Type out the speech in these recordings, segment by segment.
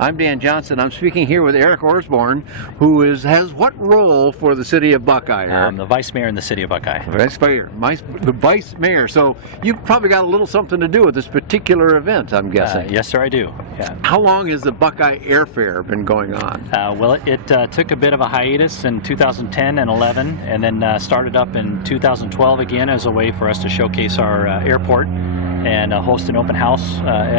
I'm Dan Johnson. I'm speaking here with Eric Osborne, who has what role for the city of Buckeye? I'm the vice mayor in the city of Buckeye. The vice mayor. So you've probably got a little something to do with this particular event, I'm guessing. Yes, sir, I do. Yeah. How long has the Buckeye Air Fair been going on? Well, it took a bit of a hiatus in 2010 and 11, and then started up in 2012 again as a way for us to showcase our airport and host an open house.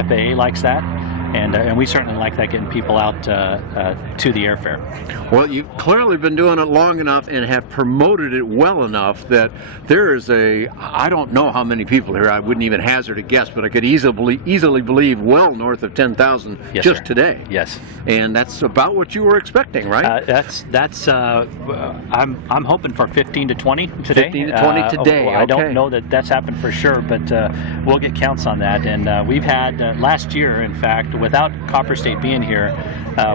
FAA likes that. And we certainly like that, getting people out to the airfare. Well, you've clearly been doing it long enough and have promoted it well enough that there is I don't know how many people here, I wouldn't even hazard a guess, but I could easily believe well north of 10,000 yes, just sir. Today. Yes. And that's about what you were expecting, right? I'm hoping for 15 to 20 today. 15 to 20 today. I don't know that that's happened for sure, but we'll get counts on that. And we've had, last year, in fact, without Copperstate being here,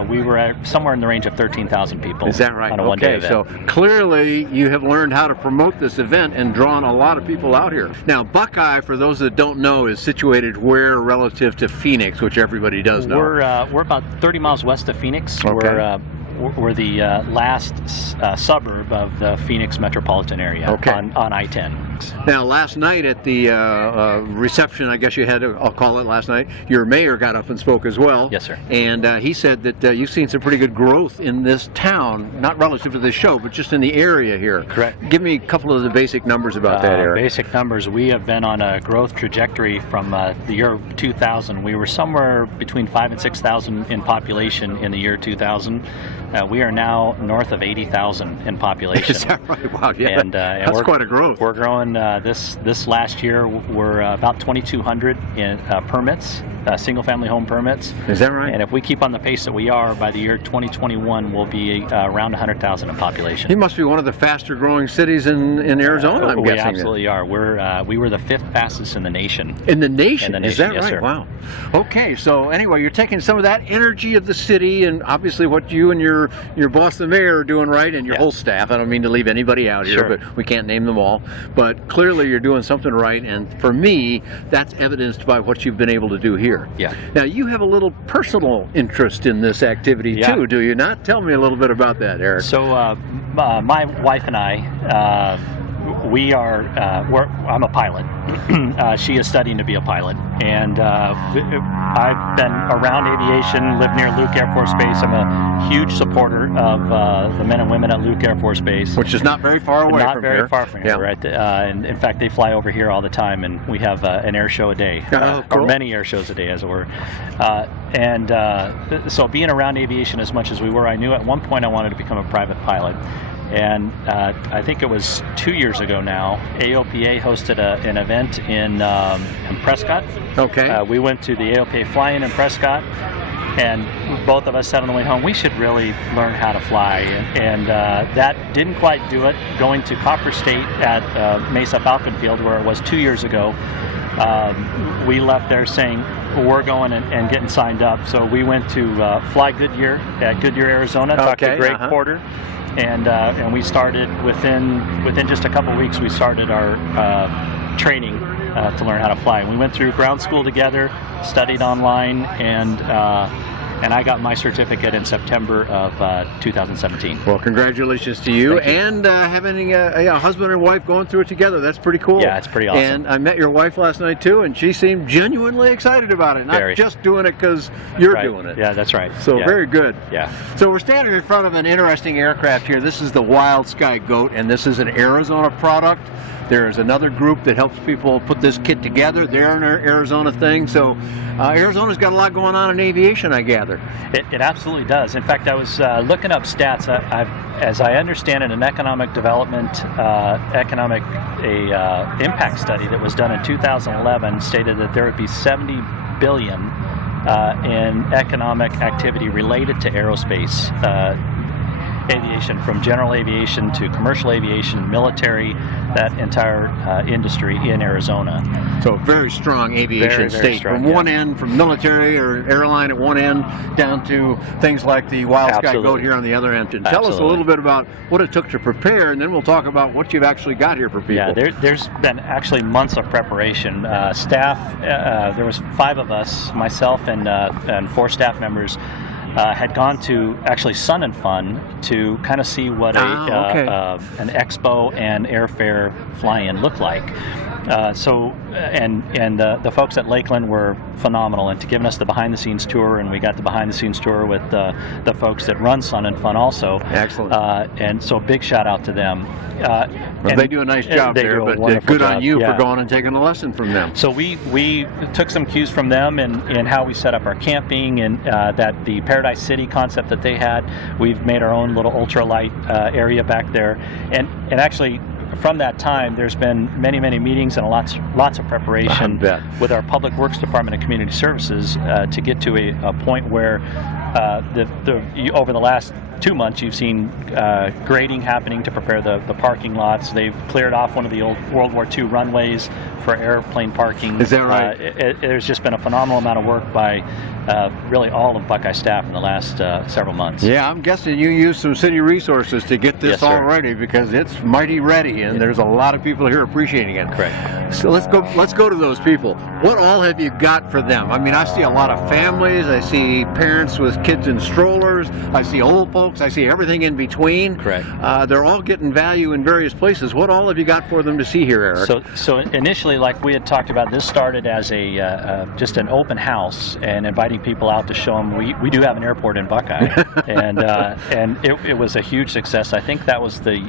we were at somewhere in the range of 13,000 people. Is that right? On a one-day event. So clearly you have learned how to promote this event and drawn a lot of people out here. Now, Buckeye, for those that don't know, is situated where relative to Phoenix, which everybody does know? We're about 30 miles west of Phoenix. Okay. We're the last suburb of the Phoenix metropolitan area on I-10. Now, last night at the reception, I guess you had I'll call it last night, your mayor got up and spoke as well. Yes, sir. And he said that you've seen some pretty good growth in this town, not relative to this show, but just in the area here. Correct. Give me a couple of the basic numbers about that, Eric. Basic numbers, we have been on a growth trajectory from the year 2000. We were somewhere between 5,000 and 6,000 in population in the year 2000. We are now north of 80,000 in population. Is that right? Wow, yeah. And that's quite a growth. We're growing this last year. We're about 2,200 in permits, single-family home permits. Is that right? And if we keep on the pace that we are, by the year 2021, we'll be around 100,000 in population. You must be one of the faster-growing cities in Arizona, I'm guessing. We absolutely are. We were the 5th fastest in the nation. In the nation? Is that yes, right? Sir. Wow. Okay, so anyway, you're taking some of that energy of the city and obviously what you and your boss, the mayor, are doing right, and your whole staff. I don't mean to leave anybody out here, Sure. but we can't name them all. But clearly you're doing something right, and for me, that's evidenced by what you've been able to do here. Yeah. Now, you have a little personal interest in this activity too, do you not? Tell me a little bit about that, Eric. So my wife and I, I'm a pilot. She is studying to be a pilot, and I've been around aviation, lived near Luke Air Force Base. I'm a huge supporter of the men and women at Luke Air Force Base. Which is not very far away from here. Not very far from here, right? And in fact, they fly over here all the time, and we have an air show a day, cool. or many air shows a day, as it were. So being around aviation as much as we were, I knew at one point I wanted to become a private pilot. And I think it was 2 years ago now, AOPA hosted an event in Prescott. Okay. We went to the AOPA fly-in in Prescott, and both of us said on the way home, we should really learn how to fly. And that didn't quite do it. Going to Copperstate at Mesa Falcon Field, where it was 2 years ago, we left there saying, we're going and getting signed up. So we went to Fly Goodyear at Goodyear, Arizona, talked to Greg Porter. And we started within just a couple of weeks. We started our training to learn how to fly. We went through ground school together, studied online, and I got my certificate in September of 2017. Well, congratulations to you. Thank you. And having a husband and wife going through it together. That's pretty cool. Yeah, it's pretty awesome. And I met your wife last night too, and she seemed genuinely excited about it. Not just doing it because you're doing it. Yeah, that's right. So very good. Yeah. So we're standing in front of an interesting aircraft here. This is the Wild Sky Goat, and this is an Arizona product. There's another group that helps people put this kit together. They're an Arizona thing. So Arizona's got a lot going on in aviation, I gather. It absolutely does. In fact, I was looking up stats. As I understand it, an economic development, impact study that was done in 2011 stated that there would be 70 billion in economic activity related to aerospace aviation, from general aviation to commercial aviation, military, that entire industry in Arizona. So a very strong aviation Very state. strong, from one end, from military or airline at one end, down to things like the Wild Sky Goat here on the other end. And tell us a little bit about what it took to prepare, and then we'll talk about what you've actually got here for people. Yeah, there's been actually months of preparation. Staff, there was 5 of us, myself and 4 staff members, had gone to actually Sun and Fun to kind of see what an expo and airfare fly-in looked like. The folks at Lakeland were phenomenal into giving us the behind-the-scenes tour, and we got the behind-the-scenes tour with the folks that run Sun and Fun also. Excellent. And so big shout out to them. Well, they do a nice job there, but good on you for going and taking a lesson from them. So we took some cues from them in how we set up our camping, and that the Paradise City concept that they had. We've made our own little ultralight area back there, and actually from that time there's been many meetings and lots of preparation with our Public Works Department and Community Services to get to a point where over the last 2 months you've seen grading happening to prepare the parking lots. They've cleared off one of the old World War II runways for airplane parking. Is that right? There's just been a phenomenal amount of work by really all of Buckeye staff in the last several months. Yeah, I'm guessing you used some city resources to get this all sir. ready, because it's mighty ready, and there's a lot of people here appreciating it. Correct. So let's go to those people. What all have you got for them? I mean, I see a lot of families. I see parents with kids in strollers. I see old folks. I see everything in between. Correct. They're all getting value in various places. What all have you got for them to see here, Eric? So initially, like we had talked about, this started as just an open house and inviting people out to show them we do have an airport in Buckeye, and it was a huge success. I think that was the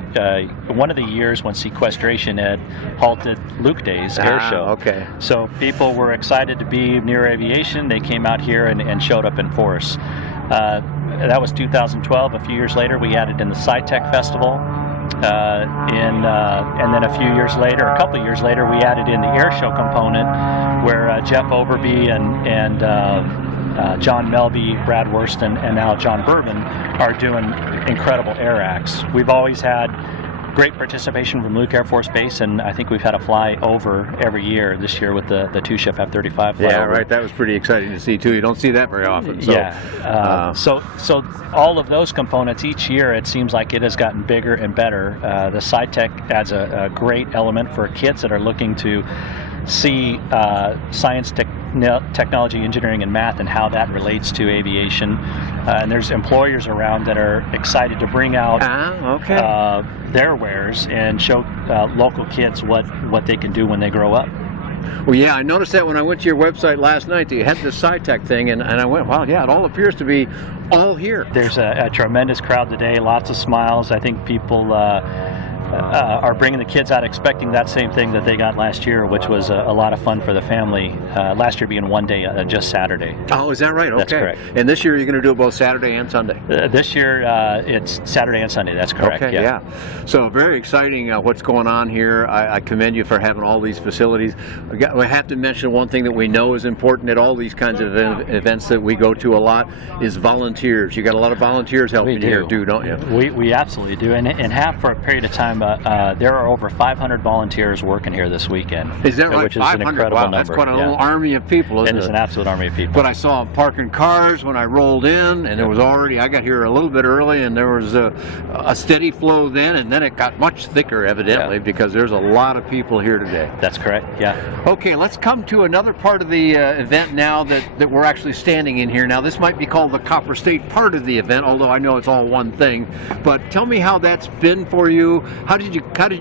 one of the years when sequestration had halted Luke Day's Airshow. Okay. So people were excited to be near aviation. They came out here and showed up in force. That was 2012. A few years later, we added in the SciTech Festival. And then a couple of years later, we added in the Airshow component, where Jeff Overby and Jon Melby, Brad Worston, and now John Boerboon are doing incredible air acts. We've always had great participation from Luke Air Force Base, and I think we've had a fly over every year. This year with the two-ship F-35 fly over. Right. That was pretty exciting to see too. You don't see that very often. So, yeah. So all of those components each year, it seems like it has gotten bigger and better. The SciTech adds a great element for kids that are looking to see science, technology, engineering, and math, and how that relates to aviation. And there's employers around that are excited to bring out their wares and show local kids what they can do when they grow up. Well, yeah, I noticed that when I went to your website last night. You had this SciTech thing, and I went, wow, yeah, it all appears to be all here. There's a tremendous crowd today, lots of smiles. I think people are bringing the kids out expecting that same thing that they got last year, which was a lot of fun for the family. Last year being one day, just Saturday. Oh, is that right? Okay. That's correct. And this year you're going to do it both Saturday and Sunday? This year it's Saturday and Sunday. That's correct. Okay, yeah. So very exciting what's going on here. I commend you for having all these facilities. We have to mention one thing that we know is important at all these kinds of events that we go to a lot is volunteers. You got a lot of volunteers helping here too, don't you? We absolutely do, and have for a period of time. There are over 500 volunteers working here this weekend. Is that right? Which is an incredible number. That's quite a little army of people, isn't it? It is an absolute army of people. But I saw them parking cars when I rolled in, and there was already, I got here a little bit early, and there was a steady flow then, and then it got much thicker, evidently, because there's a lot of people here today. That's correct, yeah. Okay, let's come to another part of the event now that we're actually standing in here. Now, this might be called the Copperstate part of the event, although I know it's all one thing. But tell me how that's been for you. How did you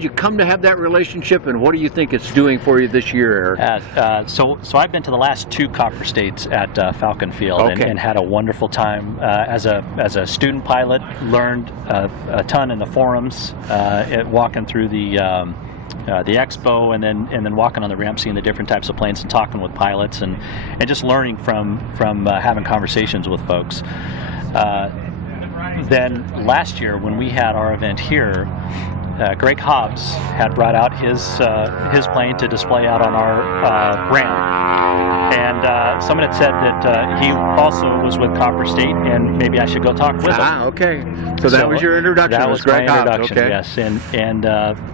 come to have that relationship, and what do you think it's doing for you this year, Eric? So I've been to the last two Copperstates at Falcon Field, and had a wonderful time. As a student pilot, learned a ton in the forums, walking through the expo, and then walking on the ramp, seeing the different types of planes and talking with pilots, and just learning from having conversations with folks. Then last year when we had our event here, Greg Hobbs had brought out his plane to display out on our ramp, and someone had said that he also was with Copperstate, and maybe I should go talk with him. Okay. So that was your introduction. That was Greg my Hobbs. introduction. Okay. Yes,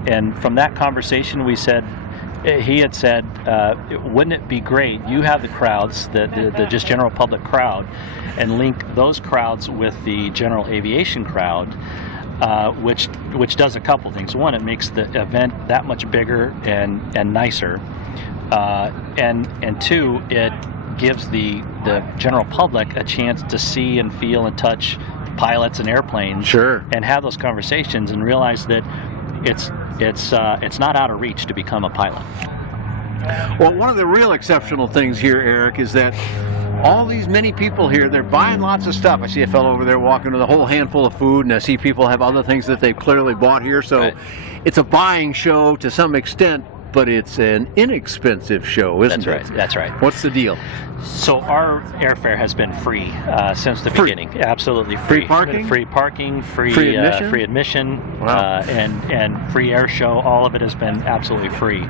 and from that conversation, he had said, wouldn't it be great? You have the crowds, the just general public crowd, and link those crowds with the general aviation crowd. Which does a couple things. One, it makes the event that much bigger and nicer, and two, it gives the general public a chance to see and feel and touch pilots and airplanes, Sure. and have those conversations and realize that it's not out of reach to become a pilot. Well, one of the real exceptional things here, Eric, is that all these many people here, they're buying lots of stuff. I see a fellow over there walking with a whole handful of food, and I see people have other things that they've clearly bought here. So Right. it's a buying show to some extent, but it's an inexpensive show, isn't That's it? right. That's right. What's the deal? So our airfare has been free since the Free. beginning. Absolutely free. Free parking? Free parking. Free admission? Free admission. Wow. And free air show. All of it has been absolutely free.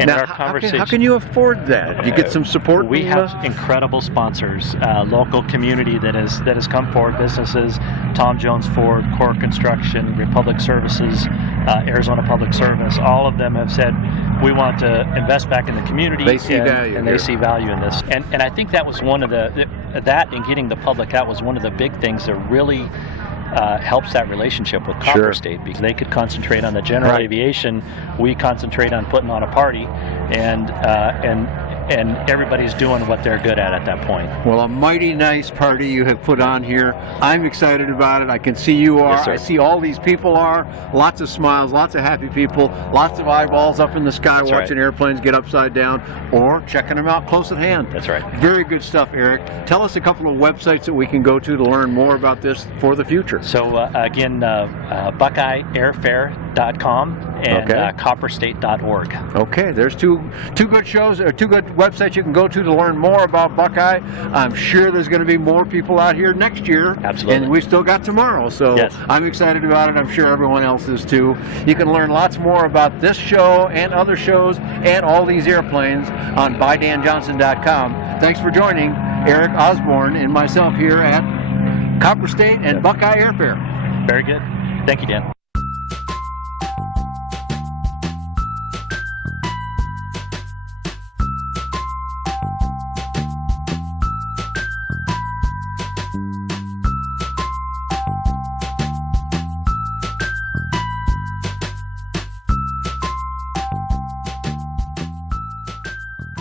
And Now, our how can you afford that? You get some support? We from, have incredible sponsors, local community that has come forward, businesses, Tom Jones Ford, Core Construction, Republic Services, Arizona Public Service. All of them have said, we want to invest back in the community. They see value and here. they see value in this. And I think that was one of that and getting the public out was one of the big things that really helps that relationship with Copperstate, because they could concentrate on the general Right. aviation. We concentrate on putting on a party, and everybody's doing what they're good at that point. Well, a mighty nice party you have put on here. I'm excited about it. I can see you are. Yes, sir. I see all these people are. Lots of smiles, lots of happy people, lots of eyeballs up in the sky. That's watching right. airplanes get upside down or checking them out close at hand. That's right. Very good stuff, Eric. Tell us a couple of websites that we can go to learn more about this for the future. So again, BuckeyeAirfare.com and Okay. Copperstate.org. Okay, there's two good shows, or two good websites you can go to learn more about Buckeye. I'm sure there's going to be more people out here next year. Absolutely. And we've still got tomorrow, so Yes. I'm excited about it. I'm sure everyone else is too. You can learn lots more about this show and other shows and all these airplanes on BuyDanJohnson.com. Thanks for joining Eric Osborne and myself here at Copperstate and Buckeye Airfare. Very good. Thank you, Dan.